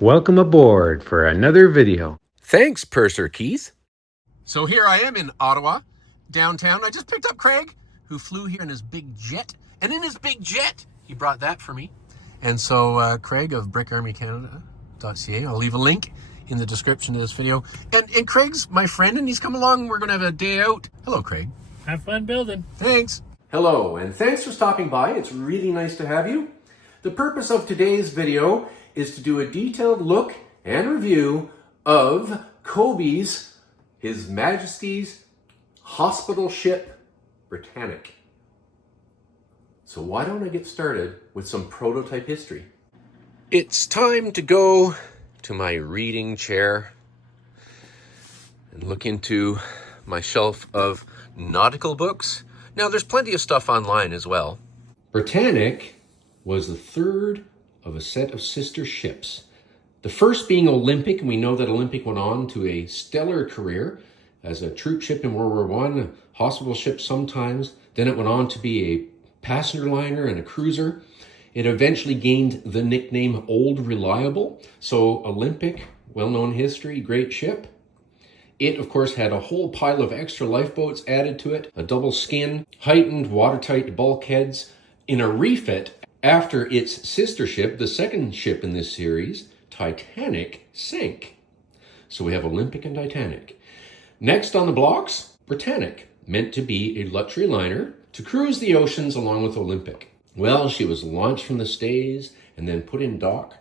Welcome aboard for another video. Thanks, Purser Keith. So here I am in Ottawa, downtown. I just picked up Craig, who flew here in his big jet. And in his big jet, he brought that for me. And so Craig of brickarmycanada.ca, I'll leave a link in the description of this video. And Craig's my friend, and he's come along. We're going to have a day out. Hello, Craig. Have fun building. Thanks. Hello, and thanks for stopping by. It's really nice to have you. The purpose of today's video is to do a detailed look and review of Kobe's, His Majesty's hospital ship, Britannic. So why don't I get started with some prototype history? It's time to go to my reading chair and look into my shelf of nautical books. Now, there's plenty of stuff online as well. Britannic was the third of a set of sister ships. The first being Olympic, and we know that Olympic went on to a stellar career as a troop ship in World War I, a hospital ship sometimes. Then it went on to be a passenger liner and a cruiser. It eventually gained the nickname Old Reliable. So Olympic, well-known history, great ship. It, of course, had a whole pile of extra lifeboats added to it, a double skin, heightened watertight bulkheads in a refit after its sister ship, the second ship in this series, Titanic, sank. So we have Olympic and Titanic. Next on the blocks, Britannic, meant to be a luxury liner to cruise the oceans along with Olympic. Well, she was launched from the stays and then put in dock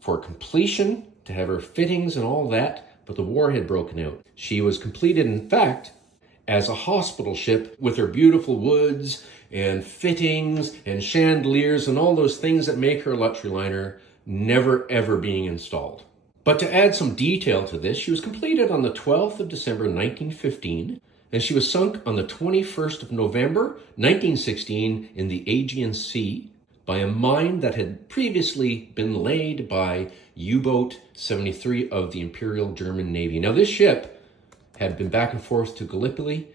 for completion to have her fittings and all that, but the war had broken out. She was completed, in fact, as a hospital ship with her beautiful woods and fittings and chandeliers and all those things that make her a luxury liner, never ever being installed. But to add some detail to this, she was completed on the 12th of December 1915, and she was sunk on the 21st of November 1916 in the Aegean Sea by a mine that had previously been laid by U-boat 73 of the Imperial German Navy. Now, this ship had been back and forth to Gallipoli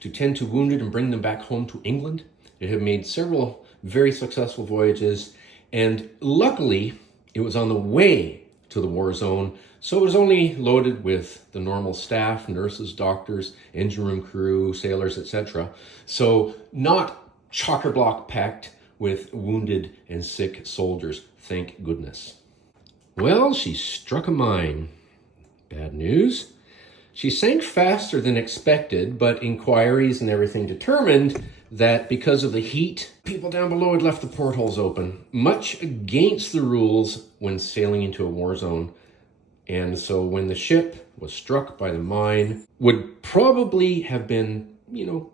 to tend to wounded and bring them back home to England. It had made several very successful voyages, and luckily it was on the way to the war zone, so it was only loaded with the normal staff, nurses, doctors, engine room crew, sailors, etc. So not chock-a-block packed with wounded and sick soldiers, thank goodness. Well, she struck a mine. Bad news. She sank faster than expected, but inquiries and everything determined that because of the heat, people down below had left the portholes open, much against the rules when sailing into a war zone. And so when the ship was struck by the mine, would probably have been,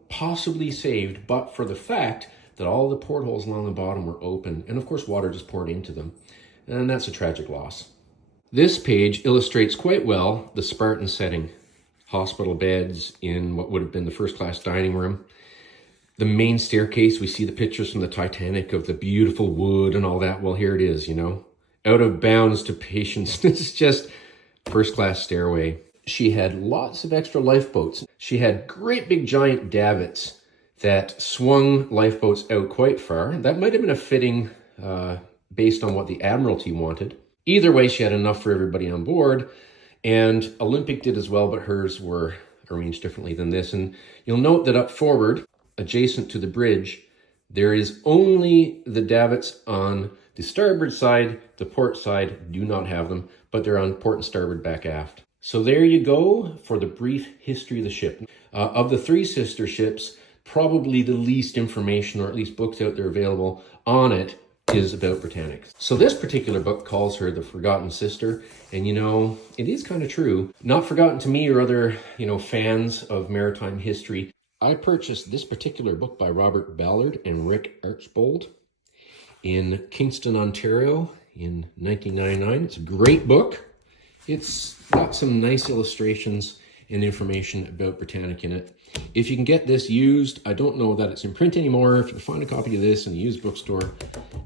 possibly saved, but for the fact that all the portholes along the bottom were open, and of course water just poured into them. And that's a tragic loss. This page illustrates quite well the Spartan setting. Hospital beds in what would have been the first-class dining room. The main staircase, we see the pictures from the Titanic of the beautiful wood and all that. Well, here it is, out of bounds to patience. It's just first-class stairway. She had lots of extra lifeboats. She had great big giant davits that swung lifeboats out quite far. That might have been a fitting based on what the Admiralty wanted. Either way, she had enough for everybody on board. And Olympic did as well, but hers were arranged differently than this. And you'll note that up forward, adjacent to the bridge, there is only the davits on the starboard side. The port side do not have them, but they're on port and starboard back aft. So there you go for the brief history of the ship. Of the three sister ships, probably the least information, or at least books out there available on it, is about Britannic. So this particular book calls her the Forgotten Sister, and it is kind of true. Not forgotten to me or other, fans of maritime history. I purchased this particular book by Robert Ballard and Rick Archbold in Kingston, Ontario in 1999. It's a great book. It's got some nice illustrations and information about Britannic in it. If you can get this used, I don't know that it's in print anymore. If you find a copy of this in a used bookstore,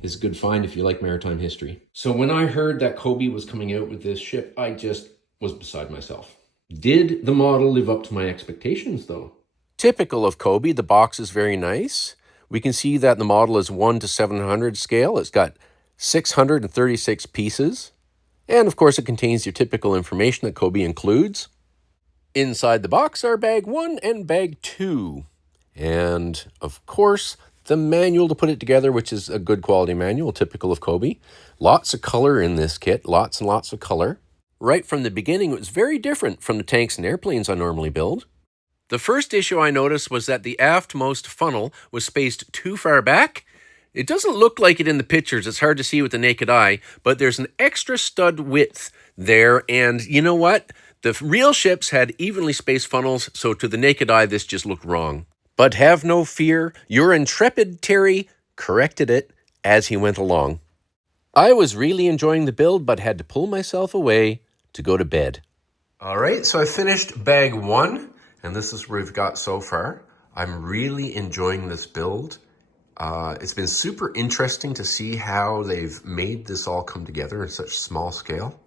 it's a good find if you like maritime history. So when I heard that Kobe was coming out with this ship, I just was beside myself. Did the model live up to my expectations, though? Typical of Kobe, the box is very nice. We can see that the model is 1 to 700 scale. It's got 636 pieces. And of course, it contains your typical information that Kobe includes. Inside the box are bag 1 and bag 2. And of course, the manual to put it together, which is a good quality manual, typical of Kobe. Lots of color in this kit, lots and lots of color. Right from the beginning, it was very different from the tanks and airplanes I normally build. The first issue I noticed was that the aftmost funnel was spaced too far back. It doesn't look like it in the pictures, it's hard to see with the naked eye, but there's an extra stud width there, and you know what? The real ships had evenly spaced funnels, so to the naked eye, this just looked wrong. But have no fear, your intrepid Terry corrected it as he went along. I was really enjoying the build, but had to pull myself away to go to bed. All right, so I finished bag 1, and this is where we've got so far. I'm really enjoying this build. It's been super interesting to see how they've made this all come together in such small scale.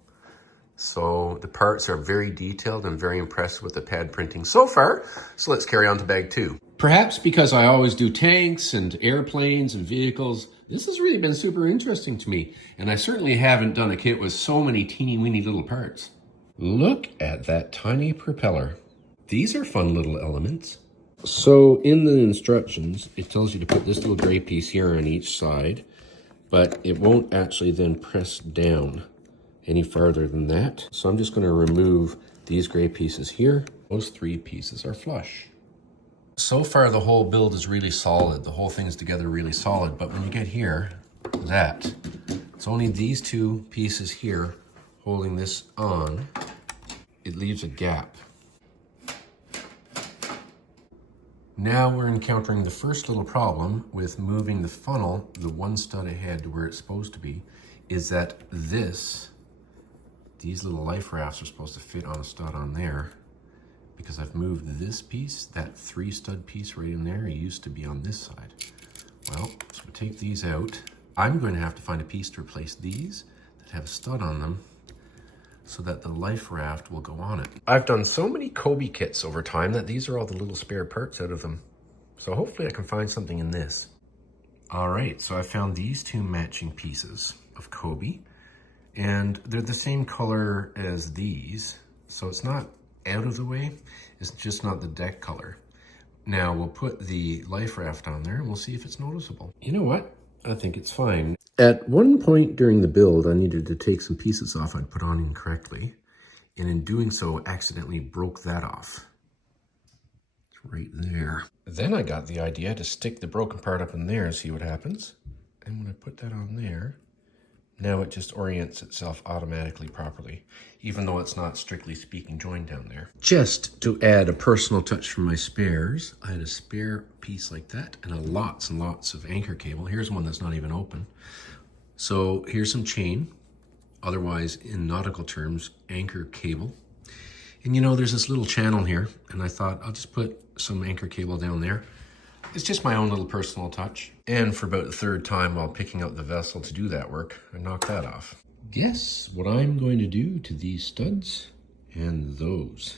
So the parts are very detailed and very impressed with the pad printing so far. So let's carry on to bag 2. Perhaps because I always do tanks and airplanes and vehicles, this has really been super interesting to me. And I certainly haven't done a kit with so many teeny weeny little parts. Look at that tiny propeller. These are fun little elements. So in the instructions, it tells you to put this little gray piece here on each side, but it won't actually then press down any farther than that. So I'm just going to remove these gray pieces here. Those 3 pieces are flush. So far the whole build is really solid. The whole thing's together really solid, but when you get here, it's only these 2 pieces here holding this on. It leaves a gap. Now we're encountering the first little problem with moving the funnel, the 1 stud ahead to where it's supposed to be, is that these little life rafts are supposed to fit on a stud on there. Because I've moved this piece, that 3 stud piece right in there, it used to be on this side. Well, so we take these out. I'm going to have to find a piece to replace these that have a stud on them so that the life raft will go on it. I've done so many Kobe kits over time that these are all the little spare parts out of them. So hopefully I can find something in this. All right, so I found these 2 matching pieces of Kobe, and they're the same color as these. So it's not out of the way, it's just not the deck color. Now we'll put the life raft on there and we'll see if it's noticeable. You know what? I think it's fine. At one point during the build, I needed to take some pieces off I'd put on incorrectly, and in doing so, accidentally broke that off. It's right there. Then I got the idea to stick the broken part up in there and see what happens. And when I put that on there, now it just orients itself automatically properly, even though it's not strictly speaking joined down there. Just to add a personal touch from my spares, I had a spare piece like that and lots and lots of anchor cable. Here's one that's not even open. So here's some chain, otherwise in nautical terms, anchor cable. And you know, there's this little channel here, and I thought I'll just put some anchor cable down there. It's just my own little personal touch. And for about the 3rd time while picking up the vessel to do that work, I knocked that off. Guess what I'm going to do to these studs and those.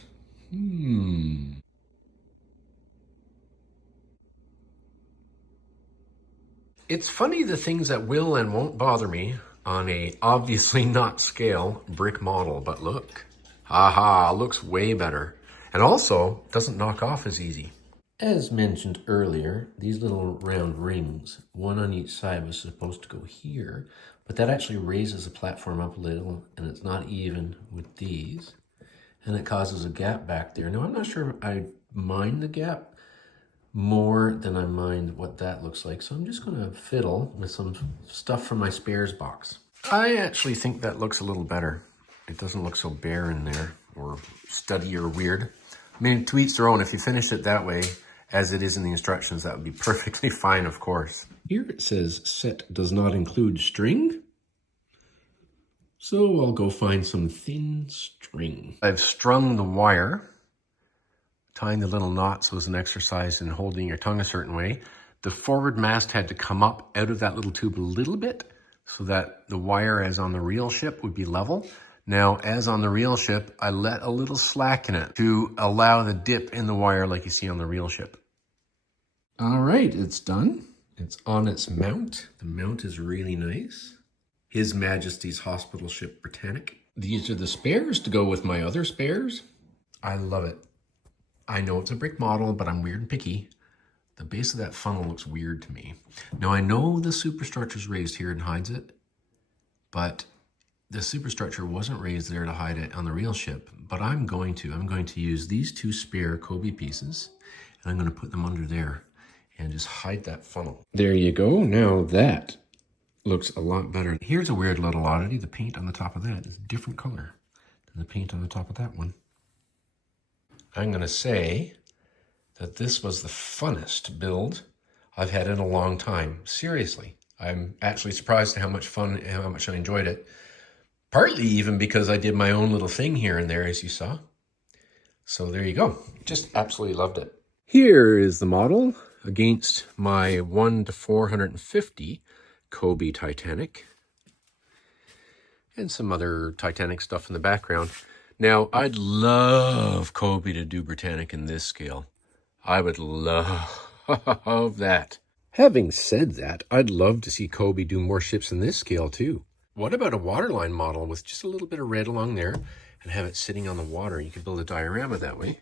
It's funny the things that will and won't bother me on a obviously not scale brick model, but look. Haha, looks way better. And also doesn't knock off as easy. As mentioned earlier, these little round rings, 1 on each side, was supposed to go here, but that actually raises the platform up a little, and it's not even with these, and it causes a gap back there. Now, I'm not sure I mind the gap more than I mind what that looks like, so I'm just going to fiddle with some stuff from my spares box. I actually think that looks a little better. It doesn't look so bare in there, or studdy or weird. I mean, to each their own. If you finish it that way, as it is in the instructions, that would be perfectly fine, of course. Here it says set does not include string. So I'll go find some thin string. I've strung the wire. Tying the little knots was an exercise in holding your tongue a certain way. The forward mast had to come up out of that little tube a little bit so that the wire, as on the real ship, would be level. Now, as on the real ship, I let a little slack in it to allow the dip in the wire like you see on the real ship. All right, it's done. It's on its mount. The mount is really nice. His Majesty's hospital ship Britannic. These are the spares to go with my other spares. I love it. I know it's a brick model, but I'm weird and picky. The base of that funnel looks weird to me. Now I know the superstructure's raised here and hides it, but the superstructure wasn't raised there to hide it on the real ship, but I'm going to use these two spare Kobe pieces, and I'm going to put them under there and just hide that funnel. There you go. Now that looks a lot better. Here's a weird little oddity. The paint on the top of that is a different color than the paint on the top of that one. I'm going to say that this was the funnest build I've had in a long time. Seriously, I'm actually surprised at how much I enjoyed it. Partly even because I did my own little thing here and there, as you saw. So there you go. Just absolutely loved it. Here is the model against my 1:450 Kobe Titanic. And some other Titanic stuff in the background. Now, I'd love Kobe to do Britannic in this scale. I would love that. Having said that, I'd love to see Kobe do more ships in this scale too. What about a waterline model with just a little bit of red along there and have it sitting on the water? You could build a diorama that way.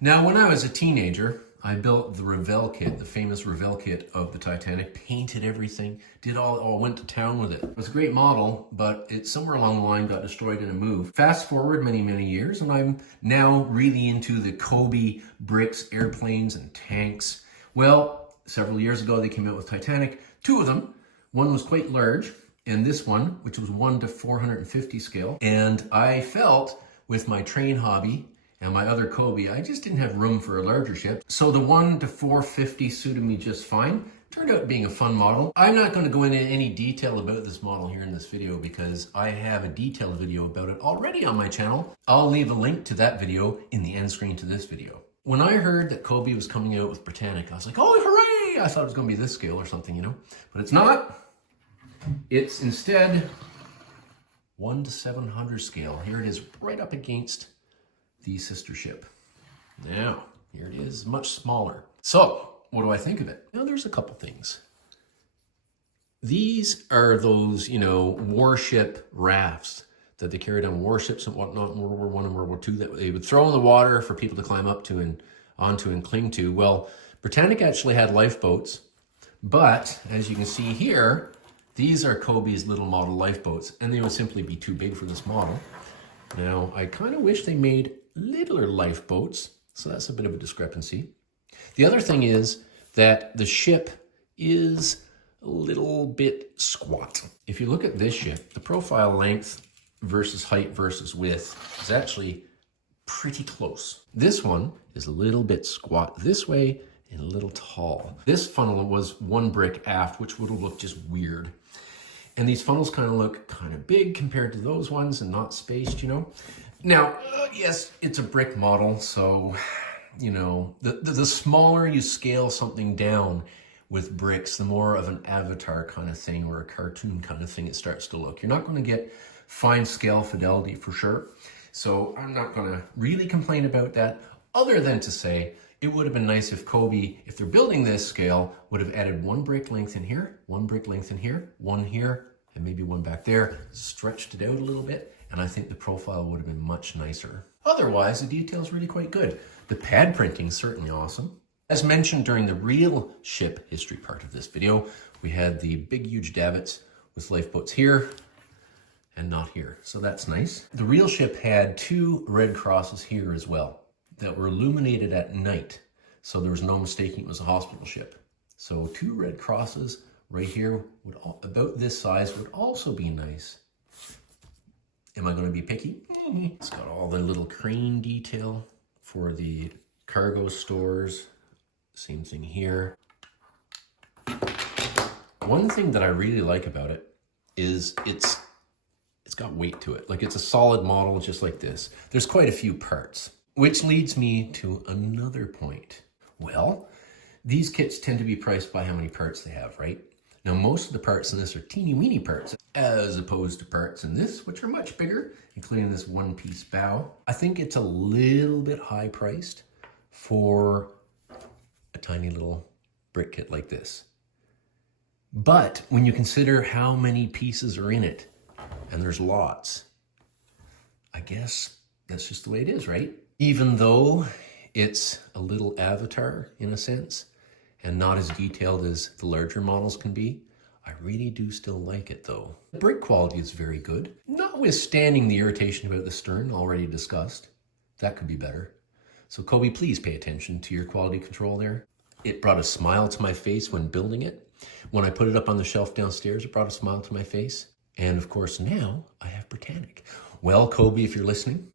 Now, when I was a teenager, I built the Revell kit, the famous Revell kit of the Titanic, painted everything, went to town with it. It was a great model, but it somewhere along the line got destroyed in a move. Fast forward many, many years, and I'm now really into the Kobe bricks, airplanes, and tanks. Well, several years ago, they came out with Titanic, two of them. One was quite large, and this one, which was 1:450 scale. And I felt with my train hobby and my other Kobe, I just didn't have room for a larger ship. So the 1:450 suited me just fine. Turned out being a fun model. I'm not going to go into any detail about this model here in this video because I have a detailed video about it already on my channel. I'll leave a link to that video in the end screen to this video. When I heard that Kobe was coming out with Britannic, I was like, oh, hooray! I thought it was going to be this scale or something, you know, but it's not. It's instead 1:700 scale. Here it is right up against the sister ship. Now, here it is, much smaller. So, what do I think of it? Now, there's a couple things. These are those, warship rafts that they carried on warships and whatnot in World War I and World War II that they would throw in the water for people to climb up to and onto and cling to. Well, Britannic actually had lifeboats, but as you can see here, these are Kobe's little model lifeboats, and they would simply be too big for this model. Now, I kind of wish they made littler lifeboats, so that's a bit of a discrepancy. The other thing is that the ship is a little bit squat. If you look at this ship, the profile length versus height versus width is actually pretty close. This one is a little bit squat this way and a little tall. This funnel was one brick aft, which would have looked just weird. And these funnels kind of look kind of big compared to those ones and not spaced, Now, yes, it's a brick model, so, the smaller you scale something down with bricks, the more of an avatar kind of thing or a cartoon kind of thing it starts to look. You're not going to get fine scale fidelity for sure. So I'm not going to really complain about that, other than to say it would have been nice if Kobe, if they're building this scale, would have added one brick length in here, one brick length in here, one here, and maybe one back there, stretched it out a little bit, and I think the profile would have been much nicer. Otherwise, the detail's really quite good. The pad printing's certainly awesome. As mentioned during the real ship history part of this video, we had the big, huge davits with lifeboats here and not here, so that's nice. The real ship had two red crosses here as well that were illuminated at night, so there was no mistaking it was a hospital ship. So two red crosses right here, about this size, would also be nice. Am I going to be picky? It's got all the little crane detail for the cargo stores. Same thing here. One thing that I really like about it is it's got weight to it. Like, it's a solid model just like this. There's quite a few parts. Which leads me to another point. Well, these kits tend to be priced by how many parts they have, right? Now, most of the parts in this are teeny weeny parts, as opposed to parts in this, which are much bigger, including this one-piece bow. I think it's a little bit high priced for a tiny little brick kit like this. But when you consider how many pieces are in it, and there's lots, guess that's just the way it is, right? Even though it's a little avatar in a sense and not as detailed as the larger models can be, I really do still like it though. The brake quality is very good, notwithstanding the irritation about the stern already discussed. That could be better. So Kobe, please pay attention to your quality control there. It brought a smile to my face when building it. When I put it up on the shelf downstairs, it brought a smile to my face. And of course now I have Britannic. Well, Kobe, if you're listening,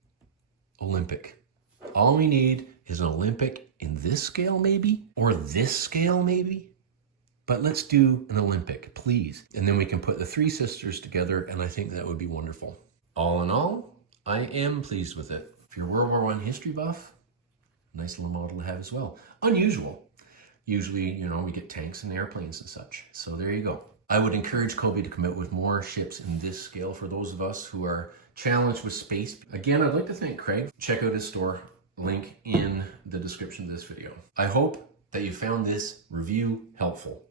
Olympic. All we need is an Olympic in this scale maybe, or this scale maybe. But let's do an Olympic, please. And then we can put the three sisters together, and I think that would be wonderful. All in all, I am pleased with it. If you're a World War I history buff, nice little model to have as well. Unusual. Usually, you know, we get tanks and airplanes and such. So there you go. I would encourage Kobe to come out with more ships in this scale for those of us who are challenged with space. Again, I'd like to thank Craig. Check out his store, link in the description of this video. I hope that you found this review helpful.